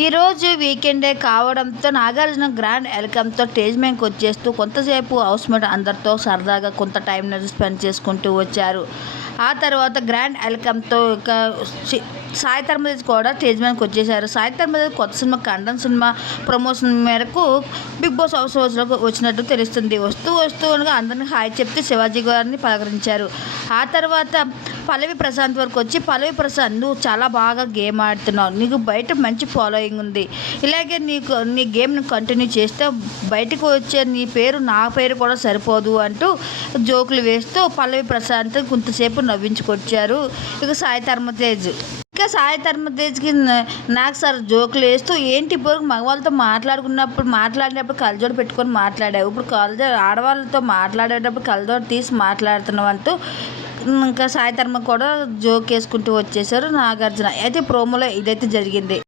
ఈరోజు వీకెండే కావడంతో Nagarjuna grand వెల్కమ్తో stage మీదకి వచ్చేస్తూ కొంతసేపు హౌస్మేట్ అందరితో సరదాగా కొంత టైం స్పెండ్ చేసుకుంటూ వచ్చారు. ఆ తర్వాత గ్రాండ్ వెల్కమ్తో ఇక సాయి ధర్మరాజ్ కూడా స్టేజ్ మీదకి వచ్చేసారు సాయి ధర్మరాజ్ కొత్త సినిమా కండన్ సినిమా ప్రమోషన్ మేరకు బిగ్ బాస్ హౌస్ హౌస్లోకి వచ్చినట్టు తెలుస్తుంది. వస్తూ వస్తూ ఉండగా అందరిని హాయ్ చెప్తే శివాజీ గారిని పలకరించారు. ఆ తర్వాత పల్లవి ప్రశాంత్ వరకు వచ్చి పల్లవి ప్రశాంత్ నువ్వు చాలా బాగా గేమ్ ఆడుతున్నావు. నీకు బయట మంచి ఫాలోయింగ్ ఉంది. ఇలాగే నీకు నీ గేమ్ని కంటిన్యూ చేస్తే బయటకు వచ్చే నీ పేరు నా పేరు కూడా సరిపోదు అంటూ జోకులు వేస్తూ పల్లవి ప్రశాంత్ కొంతసేపు నవ్వించుకొచ్చారు. ఇక సాయి ధర్మతేజ్ ఇంకా సాయి ధర్మతేజ్కి నాకు సార్ జోకులు వేస్తూ ఏంటి ఇప్పుడు మగవాళ్ళతో మాట్లాడుకున్నప్పుడు మాట్లాడినప్పుడు కలజోడు పెట్టుకొని మాట్లాడావు? ఇప్పుడు కలజోడు ఆడవాళ్ళతో మాట్లాడేటప్పుడు కలజోడు తీసి మాట్లాడుతున్నావు అంటూ ఇంకా సాయి ధర్మ కూడా జోక్ వేసుకుంటూ వచ్చేసారు. నాగార్జున. అయితే ప్రోమోలో ఇదైతే జరిగింది.